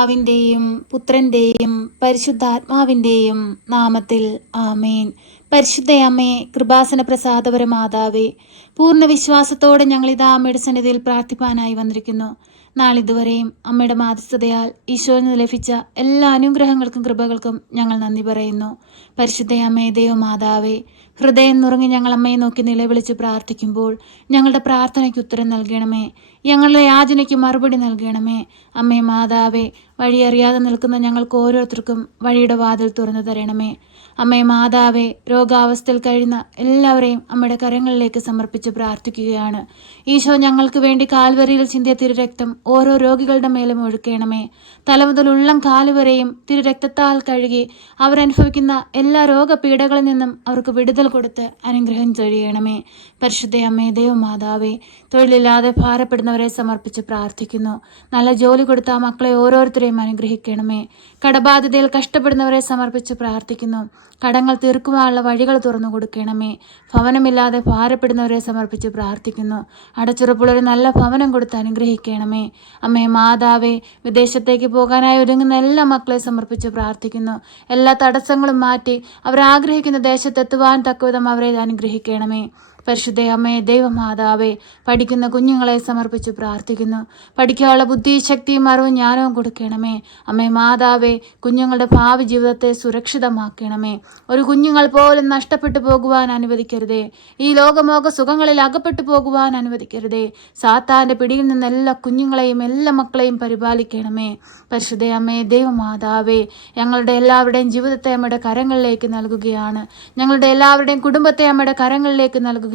പിതാവിൻ്റെയും പുത്രൻ്റെയും പരിശുദ്ധാത്മാവിൻ്റെയും നാമത്തിൽ ആമേൻ. പരിശുദ്ധയമ്മേ, കൃപാസന പ്രസാദപര മാതാവേ, പൂർണ്ണ വിശ്വാസത്തോടെ ഞങ്ങളിതാ അമ്മയുടെ സന്നിധിയിൽ പ്രാർത്ഥിപ്പാനായി വന്നിരിക്കുന്നു. നാളിതുവരെയും അമ്മയുടെ മാധ്യസ്ഥതയാൽ ഈശോന് ലഭിച്ച എല്ലാ അനുഗ്രഹങ്ങൾക്കും കൃപകൾക്കും ഞങ്ങൾ നന്ദി പറയുന്നു. പരിശുദ്ധയമ്മേ, ദൈവമാതാവേ, ഹൃദയം നുറുങ്ങി ഞങ്ങൾ അമ്മയെ നോക്കി നിലവിളിച്ച് പ്രാർത്ഥിക്കുമ്പോൾ ഞങ്ങളുടെ പ്രാർത്ഥനയ്ക്ക് ഉത്തരം നൽകണമേ. ഞങ്ങളുടെ യാചനയ്ക്ക് മറുപടി നൽകണമേ. അമ്മേ മാതാവേ, വഴിയറിയാതെ നിൽക്കുന്ന ഞങ്ങൾക്ക് ഓരോരുത്തർക്കും വഴിയുടെ വാതിൽ തുറന്നു തരണമേ. അമ്മേ മാതാവേ, രോഗാവസ്ഥയിൽ കഴിയുന്ന എല്ലാവരെയും അമ്മയുടെ കരങ്ങളിലേക്ക് സമർപ്പിച്ച് പ്രാർത്ഥിക്കുകയാണ്. ഈശോ ഞങ്ങൾക്ക് വേണ്ടി കാൽവരിയിൽ ചിന്തിയ തിരുരക്തം ഓരോ രോഗികളുടെ മേലും ഒഴുക്കണമേ. തല മുതൽ ഉള്ളം കാലുവരെയും തിരുരക്തത്താൽ കഴുകി അവരനുഭവിക്കുന്ന എല്ലാ രോഗപീഠകളിൽ നിന്നും അവർക്ക് വിടുതൽ കൊടുത്ത് അനുഗ്രഹം ചൊരിയണമേ. പരിശുദ്ധ അമ്മേ, ദൈവമാതാവേ, തൊഴിലില്ലാതെ ഭാരപ്പെടുന്നവരെ സമർപ്പിച്ച് പ്രാർത്ഥിക്കുന്നു. നല്ല ജോലി കൊടുത്ത ആ മക്കളെ ഓരോരുത്തരെയും അനുഗ്രഹിക്കണമേ. കടബാധ്യതയിൽ കഷ്ടപ്പെടുന്നവരെ സമർപ്പിച്ച് പ്രാർത്ഥിക്കുന്നു. കടങ്ങൾ തീർക്കുവാനുള്ള വഴികൾ തുറന്നു കൊടുക്കണമേ. ഭവനമില്ലാതെ ഭാരപ്പെടുന്നവരെ സമർപ്പിച്ച് പ്രാർത്ഥിക്കുന്നു. അടച്ചുറപ്പുള്ളൊരു നല്ല ഭവനം കൊടുത്ത് അനുഗ്രഹിക്കണമേ. അമ്മേ മാതാവേ, വിദേശത്തേക്ക് പോകാനായി ഒരുങ്ങുന്ന എല്ലാ മക്കളെ സമർപ്പിച്ച് പ്രാർത്ഥിക്കുന്നു. എല്ലാ തടസ്സങ്ങളും മാറ്റി അവരാഗ്രഹിക്കുന്ന ദേശത്തെത്തുവാൻ തക്കവിധം അവരെ അനുഗ്രഹിക്കണമേ. പരിശുദ്ധ അമ്മേ, ദൈവമാതാവേ, പഠിക്കുന്ന കുഞ്ഞുങ്ങളെ സമർപ്പിച്ച് പ്രാർത്ഥിക്കുന്നു. പഠിക്കാനുള്ള ബുദ്ധി, ശക്തിയും അറിവും ജ്ഞാനവും കൊടുക്കണമേ. അമ്മേ മാതാവേ, കുഞ്ഞുങ്ങളുടെ ഭാവി ജീവിതത്തെ സുരക്ഷിതമാക്കണമേ. ഒരു കുഞ്ഞുങ്ങൾ പോലും നഷ്ടപ്പെട്ടു പോകുവാൻ അനുവദിക്കരുതേ. ഈ ലോകമോക സുഖങ്ങളിൽ അകപ്പെട്ടു പോകുവാൻ അനുവദിക്കരുതേ. സാത്താന്റെ പിടിയിൽ നിന്ന് എല്ലാ കുഞ്ഞുങ്ങളെയും എല്ലാ മക്കളെയും പരിപാലിക്കണമേ. പരിശുദ്ധ അമ്മേ, ദൈവമാതാവേ, ഞങ്ങളുടെ എല്ലാവരുടെയും ജീവിതത്തെ അമ്മയുടെ കരങ്ങളിലേക്ക് നൽകുകയാണ്. ഞങ്ങളുടെ എല്ലാവരുടെയും കുടുംബത്തെ അമ്മയുടെ കരങ്ങളിലേക്ക് നൽകുകയാണ്.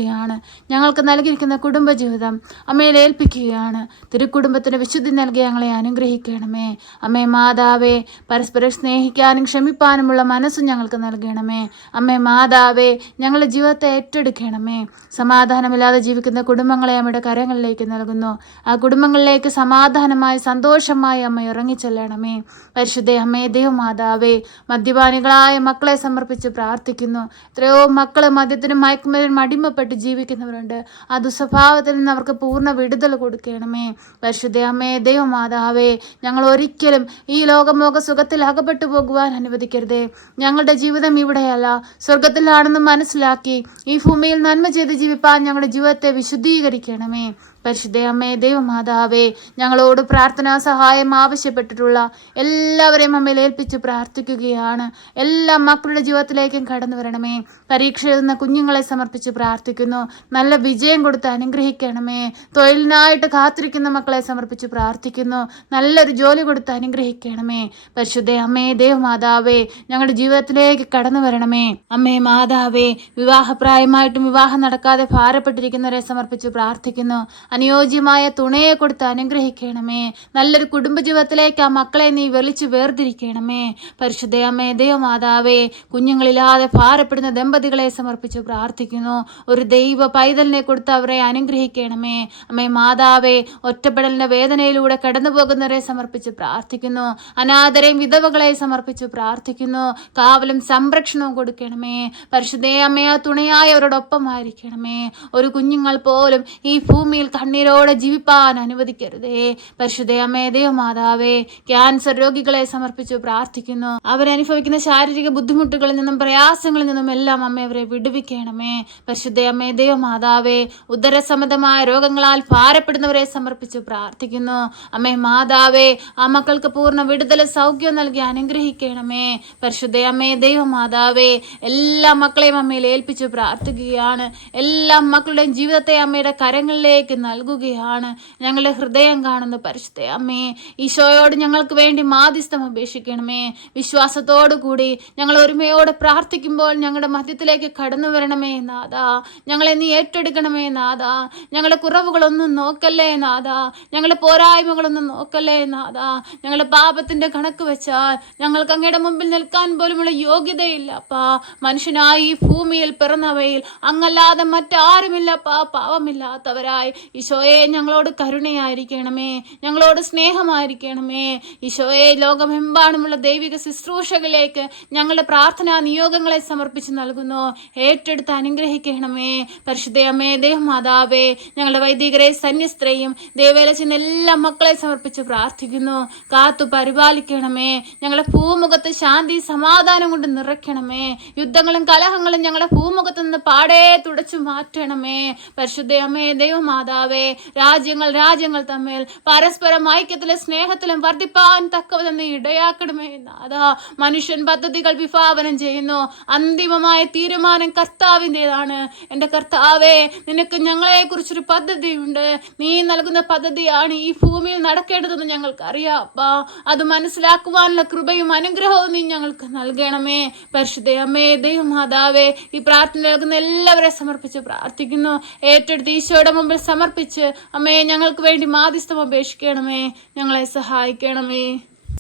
ഞങ്ങൾക്ക് നൽകിയിരിക്കുന്ന കുടുംബജീവിതം അമ്മയിൽ ഏൽപ്പിക്കുകയാണ്. തിരുക്കുടുംബത്തിന് വിശുദ്ധി നൽകി ഞങ്ങളെ അനുഗ്രഹിക്കണമേ. അമ്മേ മാതാവേ, പരസ്പരം സ്നേഹിക്കാനും ക്ഷമിപ്പാനുമുള്ള മനസ്സ് ഞങ്ങൾക്ക് നൽകണമേ. അമ്മേ മാതാവേ, ഞങ്ങളുടെ ജീവിതത്തെ ഏറ്റെടുക്കണമേ. സമാധാനമില്ലാതെ ജീവിക്കുന്ന കുടുംബങ്ങളെ അമ്മയുടെ കരങ്ങളിലേക്ക് നൽകുന്നു. ആ കുടുംബങ്ങളിലേക്ക് സമാധാനമായി സന്തോഷമായി അമ്മ ഇറങ്ങിച്ചെല്ലണമേ. പരിശുദ്ധ അമ്മേ, ദൈവമാതാവേ, മദ്യപാനികളായ മക്കളെ സമർപ്പിച്ച് പ്രാർത്ഥിക്കുന്നു. എത്രയോ മക്കൾ മദ്യത്തിനും മയക്കുമരുന്നിനും അടിമപ്പെട്ട് ജീവിക്കുന്നവരുണ്ട്. ആ ദുസ്വഭാവത്തിൽ നിന്ന് അവർക്ക് പൂർണ്ണ വിടുതൽ കൊടുക്കണമേ. പരിശുദ്ധ അമ്മേ, ദൈവമാതാവേ, ഞങ്ങൾ ഒരിക്കലും ഈ ലോകമോക സുഖത്തിൽ അകപ്പെട്ടു പോകുവാൻ അനുവദിക്കരുതേ. ഞങ്ങളുടെ ജീവിതം ഇവിടെയല്ല, സ്വർഗത്തിലാണെന്ന് മനസ്സിലാക്കി ഈ ഭൂമിയിൽ നന്മ ചെയ്ത് ജീവിപ്പാൻ ഞങ്ങളുടെ ജീവിതത്തെ വിശുദ്ധീകരിക്കണമേ. പരിശുദ്ധ അമ്മേ, ദൈവമാതാവേ, ഞങ്ങളോട് പ്രാർത്ഥനാ സഹായം ആവശ്യപ്പെട്ടിട്ടുള്ള എല്ലാവരെയും അമ്മയിൽ ഏൽപ്പിച്ച് പ്രാർത്ഥിക്കുകയാണ്. എല്ലാ മക്കളുടെ ജീവിതത്തിലേക്കും കടന്നു വരണമേ. പരീക്ഷ എഴുതുന്ന കുഞ്ഞുങ്ങളെ സമർപ്പിച്ച് പ്രാർത്ഥിക്കുന്നു. നല്ല വിജയം കൊടുത്ത് അനുഗ്രഹിക്കണമേ. തൊഴിലിനായിട്ട് കാത്തിരിക്കുന്ന മക്കളെ സമർപ്പിച്ച് പ്രാർത്ഥിക്കുന്നു. നല്ലൊരു ജോലി കൊടുത്ത് അനുഗ്രഹിക്കണമേ. പരിശുദ്ധ അമ്മേ, ദൈവമാതാവേ, ഞങ്ങളുടെ ജീവിതത്തിലേക്ക് കടന്നു വരണമേ. അമ്മേ മാതാവേ, വിവാഹപ്രായമായിട്ടും വിവാഹം നടക്കാതെ ഭാരപ്പെട്ടിരിക്കുന്നവരെ സമർപ്പിച്ച് പ്രാർത്ഥിക്കുന്നു. അനുയോജ്യമായ തുണയെ കൊടുത്ത് അനുഗ്രഹിക്കണമേ. നല്ലൊരു കുടുംബജീവിതത്തിലേക്ക് ആ മക്കളെ നീ വെളിച്ച് വേർതിരിക്കണമേ. പരിശുദ്ധ അമ്മേ, ദൈവമാതാവേ, കുഞ്ഞുങ്ങളില്ലാതെ ഭാരപ്പെടുന്ന ദമ്പതികളെ സമർപ്പിച്ച് പ്രാർത്ഥിക്കുന്നു. ഒരു ദൈവ പൈതലിനെ കൊടുത്ത് അവരെ അനുഗ്രഹിക്കണമേ. അമ്മേ മാതാവേ, ഒറ്റപ്പെടലിന്റെ വേദനയിലൂടെ കടന്നു പോകുന്നവരെ സമർപ്പിച്ച് പ്രാർത്ഥിക്കുന്നു. അനാഥരെയും വിധവകളെ സമർപ്പിച്ച് പ്രാർത്ഥിക്കുന്നു. കാവലും സംരക്ഷണവും കൊടുക്കണമേ. പരിശുദ്ധ അമ്മേ, ആ തുണയായി അവരോടൊപ്പമായിരിക്കണമേ. ഒരു കുഞ്ഞുങ്ങൾ പോലും ഈ ഭൂമിയിൽ കണ്ണീരോടെ ജീവിപ്പാൻ അനുവദിക്കരുതേ. പരിശുദ്ധ അമ്മേ, ദൈവമാതാവേ, ക്യാൻസർ രോഗികളെ സമർപ്പിച്ച് പ്രാർത്ഥിക്കുന്നു. അവരനുഭവിക്കുന്ന ശാരീരിക ബുദ്ധിമുട്ടുകളിൽ നിന്നും പ്രയാസങ്ങളിൽ നിന്നും എല്ലാം അമ്മ അവരെ വിടുവിക്കണമേ. പരിശുദ്ധ അമ്മേ, ദൈവമാതാവേ, ഉദരസംബന്ധമായ രോഗങ്ങളാൽ ഭാരപ്പെടുന്നവരെ സമർപ്പിച്ച് പ്രാർത്ഥിക്കുന്നു. അമ്മേ മാതാവേ, ആ മക്കൾക്ക് പൂർണ്ണ വിടുതലും സൗഖ്യവും നൽകി അനുഗ്രഹിക്കണമേ. പരിശുദ്ധ അമ്മേ, ദൈവമാതാവേ, എല്ലാ മക്കളെയും അമ്മയിൽ ഏൽപ്പിച്ച് പ്രാർത്ഥിക്കുകയാണ്. എല്ലാ മക്കളുടെയും ജീവിതത്തെ അമ്മയുടെ കരങ്ങളിലേക്ക് നൽകുകയാണ്. ഞങ്ങളുടെ ഹൃദയം കാണുന്ന പരിശുദ്ധ അമ്മേ, ഈശോയോട് ഞങ്ങൾക്ക് വേണ്ടി മാധ്യസ്ഥം അപേക്ഷിക്കണമേ. വിശ്വാസത്തോടു കൂടി ഞങ്ങൾ ഒരുമയോടെ പ്രാർത്ഥിക്കുമ്പോൾ ഞങ്ങളുടെ മധ്യത്തിലേക്ക് കടന്നു വരണമേ നാഥാ. ഞങ്ങളെ നീ ഏറ്റെടുക്കണമേ നാഥാ. ഞങ്ങളുടെ കുറവുകളൊന്നും നോക്കല്ലേ നാഥാ. ഞങ്ങളുടെ പോരായ്മകളൊന്നും നോക്കല്ലേ നാഥാ. ഞങ്ങളുടെ പാപത്തിന്റെ കണക്ക് വെച്ചാൽ ഞങ്ങൾക്ക് അങ്ങയുടെ മുമ്പിൽ നിൽക്കാൻ പോലുമുള്ള യോഗ്യതയില്ലപ്പാ. മനുഷ്യനായി ഈ ഭൂമിയിൽ പിറന്നവയിൽ അങ്ങല്ലാതെ മറ്റാരുമില്ലപ്പാ. പാവമില്ലാത്തവരായി ഈശോയെ ഞങ്ങളോട് കരുണയായിരിക്കണമേ. ഞങ്ങളോട് സ്നേഹമായിരിക്കണമേ. ഈശോയെ, ലോകമെമ്പാടുമുള്ള ദൈവിക ശുശ്രൂഷകളിലേക്ക് ഞങ്ങളുടെ പ്രാർത്ഥനാ നിയോഗങ്ങളെ സമർപ്പിച്ച് നൽകുന്നു. ഏറ്റെടുത്ത് അനുഗ്രഹിക്കണമേ. പരിശുദ്ധയമ്മേ ദൈവമാതാവേ, ഞങ്ങളുടെ വൈദികരെ, സന്യസ്തരെയും ദേവേല ചെയ്യുന്ന എല്ലാ മക്കളെ സമർപ്പിച്ച് പ്രാർത്ഥിക്കുന്നു. കാത്തു പരിപാലിക്കണമേ. ഞങ്ങളുടെ ഭൂമുഖത്ത് ശാന്തി സമാധാനം കൊണ്ട് നിറയ്ക്കണമേ. യുദ്ധങ്ങളും കലഹങ്ങളും ഞങ്ങളുടെ ഭൂമുഖത്ത് നിന്ന് പാടെ തുടച്ചു മാറ്റണമേ. പരിശുദ്ധയമ്മേ ദൈവമാതാവേ, രാജ്യങ്ങൾ തമ്മിൽ പരസ്പരം ഐക്യത്തിലും സ്നേഹത്തിലും വർദ്ധിപ്പാൻ തക്കവതെന്ന് ഇടയാക്കണമേ. അതാ മനുഷ്യൻ പദ്ധതികൾ വിഭാവനം ചെയ്യുന്നു, അന്തിമമായ തീരുമാനം കർത്താവിൻ്റെതാണ്. എൻ്റെ കർത്താവേ, നിനക്ക് ഞങ്ങളെ കുറിച്ചൊരു പദ്ധതിയുണ്ട്. നീ നൽകുന്ന പദ്ധതിയാണ് ഈ ഭൂമിയിൽ നടക്കേണ്ടതെന്ന് ഞങ്ങൾക്കറിയാം അപ്പാ. അത് മനസ്സിലാക്കുവാനുള്ള കൃപയും അനുഗ്രഹവും നീ ഞങ്ങൾക്ക് നൽകണമേ. പരിശുദ്ധയമ്മേ ദൈവമാതാവേ, ഈ പ്രാർത്ഥന നൽകുന്ന എല്ലാവരെ സമർപ്പിച്ച് പ്രാർത്ഥിക്കുന്നു. ഏറ്റെടുത്ത് ഈശോയുടെ മുമ്പിൽ സമർപ്പിച്ച് അമ്മേ ഞങ്ങൾക്ക് വേണ്ടി മാധ്യസ്ഥം അപേക്ഷിക്കണമേ. ഞങ്ങളെ സഹായിക്കണമേ.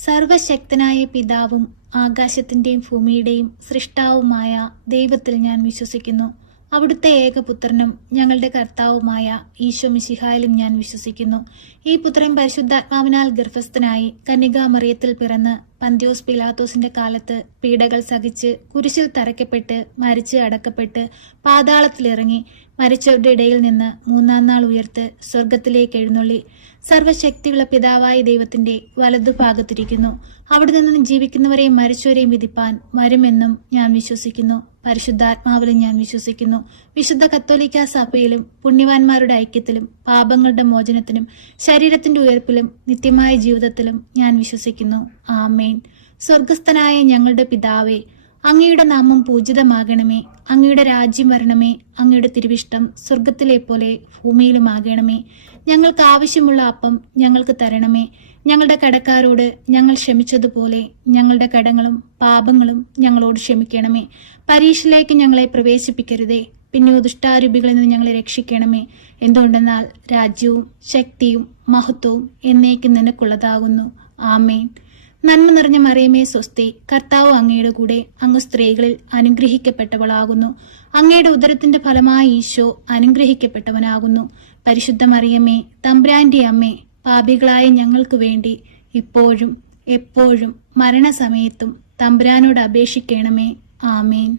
സർവശക്തനായ പിതാവും ആകാശത്തിൻ്റെയും ഭൂമിയുടെയും സൃഷ്ടാവുമായ ദൈവത്തിൽ ഞാൻ വിശ്വസിക്കുന്നു. അവിടുത്തെ ഏകപുത്രനും ഞങ്ങളുടെ കർത്താവുമായ ഈശോ മിശിഹായിലും ഞാൻ വിശ്വസിക്കുന്നു. ഈ പുത്രൻ പരിശുദ്ധാത്മാവിനാൽ ഗർഭസ്ഥനായി കന്യകാമറിയത്തിൽ പിറന്ന് പന്ത്യോസ് പിലാത്തോസിന്റെ കാലത്ത് പീഡകൾ സഹിച്ച് കുരിശിൽ തറയ്ക്കപ്പെട്ട് മരിച്ച് അടക്കപ്പെട്ട് പാതാളത്തിലിറങ്ങി മരിച്ചവരുടെ ഇടയിൽ നിന്ന് മൂന്നാം നാൾ ഉയർത്ത് സ്വർഗത്തിലേക്ക് എഴുന്നള്ളി സർവശക്തിയുള്ള പിതാവായ ദൈവത്തിന്റെ വലതുഭാഗത്തിരിക്കുന്നു. അവിടെ നിന്ന് ജീവിക്കുന്നവരെയും മരിച്ചവരെയും വിധിപ്പാൻ വരുമെന്നും ഞാൻ വിശ്വസിക്കുന്നു. പരിശുദ്ധാത്മാവിലും ഞാൻ വിശ്വസിക്കുന്നു. വിശുദ്ധ കത്തോലിക്ക സഭയിലും പുണ്യവാന്മാരുടെ ഐക്യത്തിലും പാപങ്ങളുടെ മോചനത്തിനും ശരീരത്തിന്റെ ഉയർപ്പിലും നിത്യമായ ജീവിതത്തിലും ഞാൻ വിശ്വസിക്കുന്നു. ആമേൻ. സ്വർഗസ്ഥനായ ഞങ്ങളുടെ പിതാവേ, അങ്ങയുടെ നാമം പൂജിതമാകണമേ. അങ്ങയുടെ രാജ്യം വരണമേ. അങ്ങയുടെ തിരുവിഷ്ടം സ്വർഗത്തിലെ പോലെ ഭൂമിയിലുമാകണമേ. ഞങ്ങൾക്ക് ആവശ്യമുള്ള അപ്പം ഞങ്ങൾക്ക് തരണമേ. ഞങ്ങളുടെ കടക്കാരോട് ഞങ്ങൾ ക്ഷമിച്ചതുപോലെ ഞങ്ങളുടെ കടങ്ങളും പാപങ്ങളും ഞങ്ങളോട് ക്ഷമിക്കണമേ. പരീക്ഷയിലേക്ക് ഞങ്ങളെ പ്രവേശിപ്പിക്കരുതേ, പിന്നെ ദുഷ്ടാരൂപികളിൽ നിന്ന് ഞങ്ങളെ രക്ഷിക്കണമേ. എന്തുകൊണ്ടെന്നാൽ രാജ്യവും ശക്തിയും മഹത്വവും എന്നേക്കും നിനക്കുള്ളതാകുന്നു. ആമേൻ. നന്മ നിറഞ്ഞ മറിയമേ സ്വസ്തി, കർത്താവ് അങ്ങയുടെ കൂടെ, അങ്ങ് സ്ത്രീകളിൽ അനുഗ്രഹിക്കപ്പെട്ടവളാകുന്നു. അങ്ങയുടെ ഉദരത്തിന്റെ ഫലമായി ഈശോ അനുഗ്രഹിക്കപ്പെട്ടവനാകുന്നു. പരിശുദ്ധ മറിയമേ, തമ്പുരാന്റെ അമ്മേ, പാപികളായ ഞങ്ങൾക്ക് വേണ്ടി ഇപ്പോഴും എപ്പോഴും മരണസമയത്തും തമ്പുരാനോട് അപേക്ഷിക്കണമേ. ആമേൻ.